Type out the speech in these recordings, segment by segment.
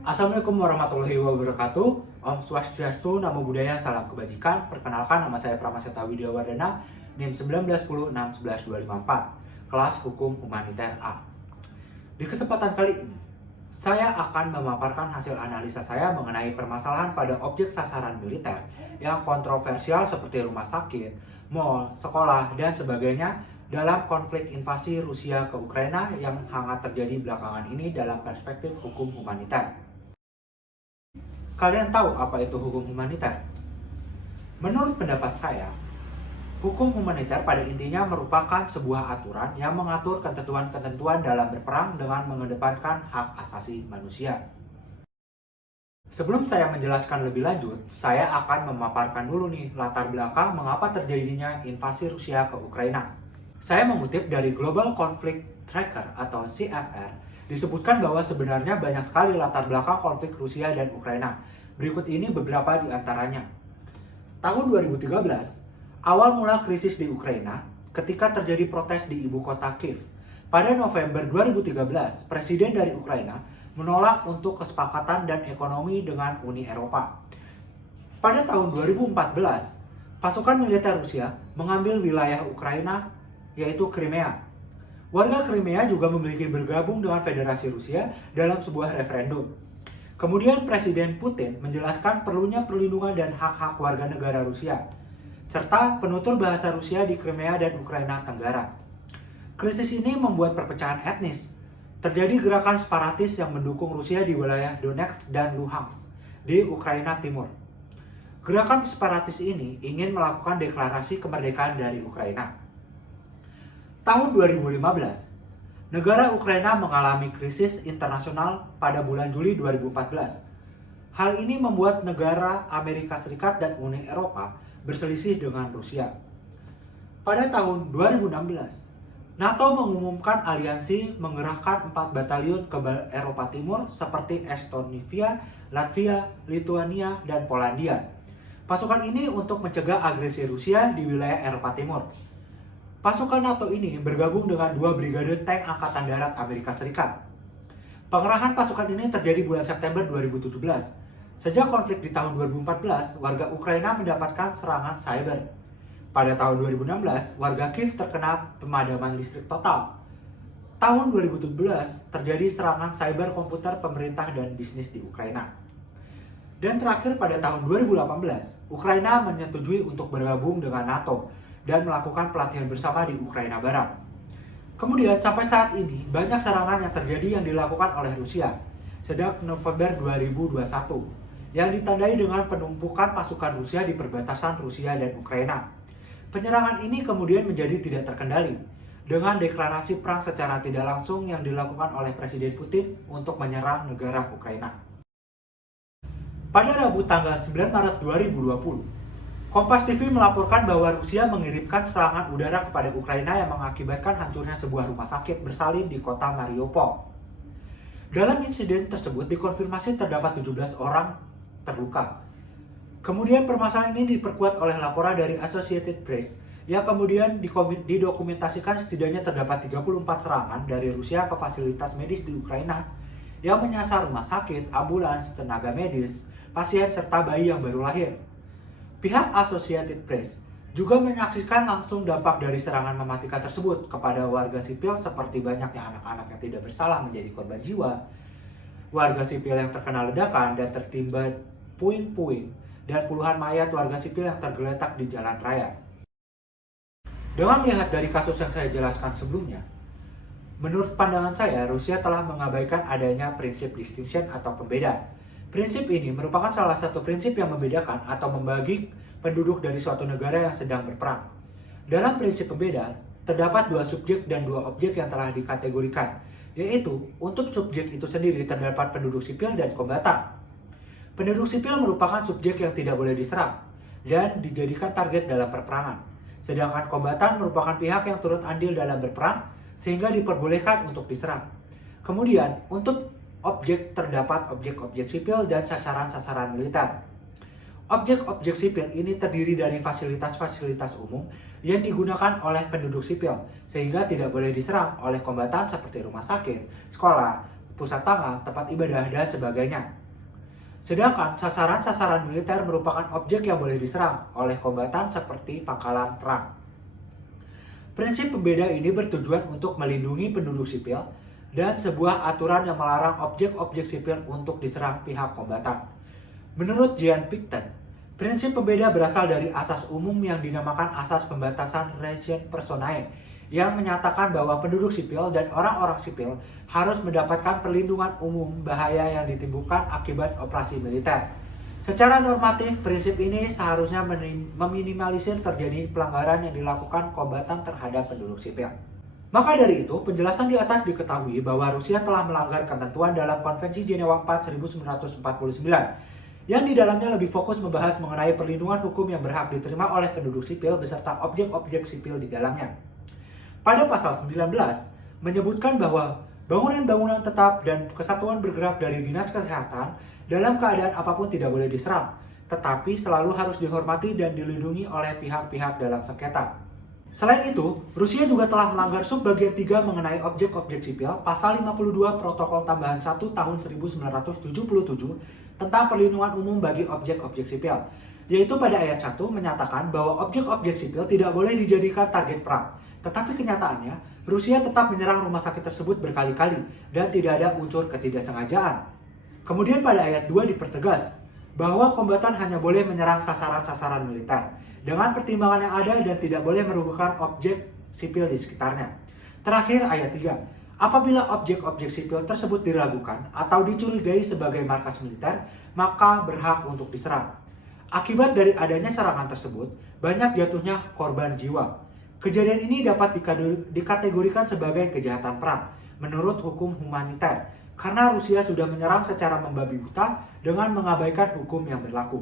Assalamualaikum warahmatullahi wabarakatuh. Om Swastiastu, Namo Buddhaya, Salam Kebajikan. Perkenalkan, nama saya Pramaseta Widyawardana, NIM 1910619254, kelas Hukum Humaniter A. Di kesempatan kali ini, saya akan memaparkan hasil analisa saya mengenai permasalahan pada objek sasaran militer yang kontroversial seperti rumah sakit, mal, sekolah, dan sebagainya dalam konflik invasi Rusia ke Ukraina yang hangat terjadi belakangan ini dalam perspektif hukum humaniter. Kalian tahu apa itu hukum humaniter? Menurut pendapat saya, hukum humaniter pada intinya merupakan sebuah aturan yang mengatur ketentuan-ketentuan dalam berperang dengan mengedepankan hak asasi manusia. Sebelum saya menjelaskan lebih lanjut, saya akan memaparkan dulu nih latar belakang mengapa terjadinya invasi Rusia ke Ukraina. Saya mengutip dari Global Conflict Tracker atau CFR, disebutkan bahwa sebenarnya banyak sekali latar belakang konflik Rusia dan Ukraina. Berikut ini beberapa di antaranya. Tahun 2013, awal mula krisis di Ukraina ketika terjadi protes di ibu kota Kiev. Pada November 2013, Presiden dari Ukraina menolak untuk kesepakatan dan ekonomi dengan Uni Eropa. Pada tahun 2014, pasukan militer Rusia mengambil wilayah Ukraina, yaitu Crimea. Warga Crimea juga memiliki bergabung dengan Federasi Rusia dalam sebuah referendum. Kemudian Presiden Putin menjelaskan perlunya perlindungan dan hak-hak warga negara Rusia, serta penutur bahasa Rusia di Crimea dan Ukraina Tenggara. Krisis ini membuat perpecahan etnis. Terjadi gerakan separatis yang mendukung Rusia di wilayah Donetsk dan Luhansk di Ukraina Timur. Gerakan separatis ini ingin melakukan deklarasi kemerdekaan dari Ukraina. Tahun 2015, negara Ukraina mengalami krisis internasional pada bulan Juli 2014. Hal ini membuat negara Amerika Serikat dan Uni Eropa berselisih dengan Rusia. Pada tahun 2016, NATO mengumumkan aliansi mengerahkan 4 batalion ke Eropa Timur seperti Estonia, Latvia, Lithuania, dan Polandia. Pasukan ini untuk mencegah agresi Rusia di wilayah Eropa Timur. Pasukan NATO ini bergabung dengan 2 brigade tank Angkatan Darat Amerika Serikat. Pengerahan pasukan ini terjadi bulan September 2017. Sejak konflik di tahun 2014, warga Ukraina mendapatkan serangan cyber. Pada tahun 2016, warga Kiev terkena pemadaman listrik total. Tahun 2017, terjadi serangan cyber komputer pemerintah dan bisnis di Ukraina. Dan terakhir pada tahun 2018, Ukraina menyetujui untuk bergabung dengan NATO dan melakukan pelatihan bersama di Ukraina Barat. Kemudian sampai saat ini banyak serangan yang terjadi yang dilakukan oleh Rusia sejak November 2021 yang ditandai dengan penumpukan pasukan Rusia di perbatasan Rusia dan Ukraina. Penyerangan ini kemudian menjadi tidak terkendali dengan deklarasi perang secara tidak langsung yang dilakukan oleh Presiden Putin untuk menyerang negara Ukraina. Pada Rabu tanggal 9 Maret 2020, Kompas TV melaporkan bahwa Rusia mengirimkan serangan udara kepada Ukraina yang mengakibatkan hancurnya sebuah rumah sakit bersalin di kota Mariupol. Dalam insiden tersebut dikonfirmasi terdapat 17 orang terluka. Kemudian permasalahan ini diperkuat oleh laporan dari Associated Press yang kemudian didokumentasikan setidaknya terdapat 34 serangan dari Rusia ke fasilitas medis di Ukraina yang menyasar rumah sakit, ambulans, tenaga medis, pasien, serta bayi yang baru lahir. Pihak Associated Press juga menyaksikan langsung dampak dari serangan mematikan tersebut kepada warga sipil seperti banyaknya anak-anak yang tidak bersalah menjadi korban jiwa, warga sipil yang terkena ledakan dan tertimpa puing-puing, dan puluhan mayat warga sipil yang tergeletak di jalan raya. Dengan melihat dari kasus yang saya jelaskan sebelumnya, menurut pandangan saya, Rusia telah mengabaikan adanya prinsip distinction atau pembeda. Prinsip ini merupakan salah satu prinsip yang membedakan atau membagi penduduk dari suatu negara yang sedang berperang. Dalam prinsip pembeda, terdapat 2 subjek dan 2 objek yang telah dikategorikan, yaitu untuk subjek itu sendiri terdapat penduduk sipil dan kombatan. Penduduk sipil merupakan subjek yang tidak boleh diserang dan dijadikan target dalam peperangan. Sedangkan kombatan merupakan pihak yang turut andil dalam berperang sehingga diperbolehkan untuk diserang. Kemudian, untuk objek terdapat objek-objek sipil dan sasaran-sasaran militer. Objek-objek sipil ini terdiri dari fasilitas-fasilitas umum yang digunakan oleh penduduk sipil, sehingga tidak boleh diserang oleh kombatan seperti rumah sakit, sekolah, pusat pangan, tempat ibadah, dan sebagainya. Sedangkan sasaran-sasaran militer merupakan objek yang boleh diserang oleh kombatan seperti pangkalan perang. Prinsip pembeda ini bertujuan untuk melindungi penduduk sipil dan sebuah aturan yang melarang objek-objek sipil untuk diserang pihak kombatan. Menurut Jean Picton, prinsip pembeda berasal dari asas umum yang dinamakan asas pembatasan ration personae, yang menyatakan bahwa penduduk sipil dan orang-orang sipil harus mendapatkan perlindungan umum bahaya yang ditimbulkan akibat operasi militer. Secara normatif, prinsip ini seharusnya meminimalisir terjadi pelanggaran yang dilakukan kombatan terhadap penduduk sipil. Maka dari itu, penjelasan di atas diketahui bahwa Rusia telah melanggar ketentuan dalam Konvensi Jenewa 4 1949, yang di dalamnya lebih fokus membahas mengenai perlindungan hukum yang berhak diterima oleh penduduk sipil beserta objek-objek sipil di dalamnya. Pada pasal 19, menyebutkan bahwa bangunan-bangunan tetap dan kesatuan bergerak dari Dinas Kesehatan dalam keadaan apapun tidak boleh diserang, tetapi selalu harus dihormati dan dilindungi oleh pihak-pihak dalam sengketa. Selain itu, Rusia juga telah melanggar subbagian 3 mengenai objek-objek sipil, pasal 52 Protokol Tambahan 1 tahun 1977 tentang perlindungan umum bagi objek-objek sipil, yaitu pada ayat 1 menyatakan bahwa objek-objek sipil tidak boleh dijadikan target perang. Tetapi kenyataannya, Rusia tetap menyerang rumah sakit tersebut berkali-kali dan tidak ada unsur ketidaksengajaan. Kemudian pada ayat 2 dipertegas bahwa kombatan hanya boleh menyerang sasaran-sasaran militer dengan pertimbangan yang ada dan tidak boleh merugikan objek sipil di sekitarnya. Terakhir ayat 3, apabila objek-objek sipil tersebut diragukan atau dicurigai sebagai markas militer, maka berhak untuk diserang. Akibat dari adanya serangan tersebut, banyak jatuhnya korban jiwa. Kejadian ini dapat dikategorikan sebagai kejahatan perang menurut hukum humaniter karena Rusia sudah menyerang secara membabi buta dengan mengabaikan hukum yang berlaku.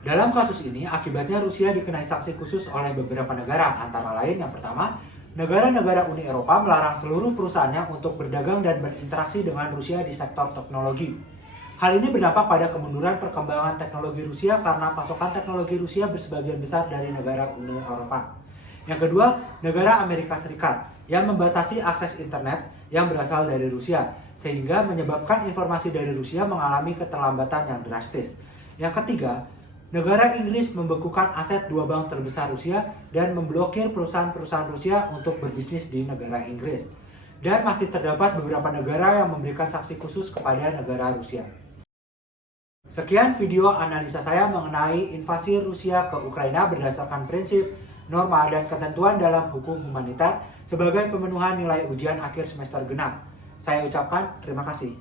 Dalam kasus ini, akibatnya Rusia dikenai sanksi khusus oleh beberapa negara, antara lain yang pertama, negara-negara Uni Eropa melarang seluruh perusahaannya untuk berdagang dan berinteraksi dengan Rusia di sektor teknologi. Hal ini berdampak pada kemunduran perkembangan teknologi Rusia karena pasokan teknologi Rusia bersebagian besar dari negara Uni Eropa. Yang kedua, negara Amerika Serikat yang membatasi akses internet yang berasal dari Rusia, sehingga menyebabkan informasi dari Rusia mengalami keterlambatan yang drastis. Yang ketiga, negara Inggris membekukan aset 2 bank terbesar Rusia dan memblokir perusahaan-perusahaan Rusia untuk berbisnis di negara Inggris. Dan masih terdapat beberapa negara yang memberikan sanksi khusus kepada negara Rusia. Sekian video analisa saya mengenai invasi Rusia ke Ukraina berdasarkan prinsip, norma, dan ketentuan dalam hukum humaniter sebagai pemenuhan nilai ujian akhir semester genap. Saya ucapkan terima kasih.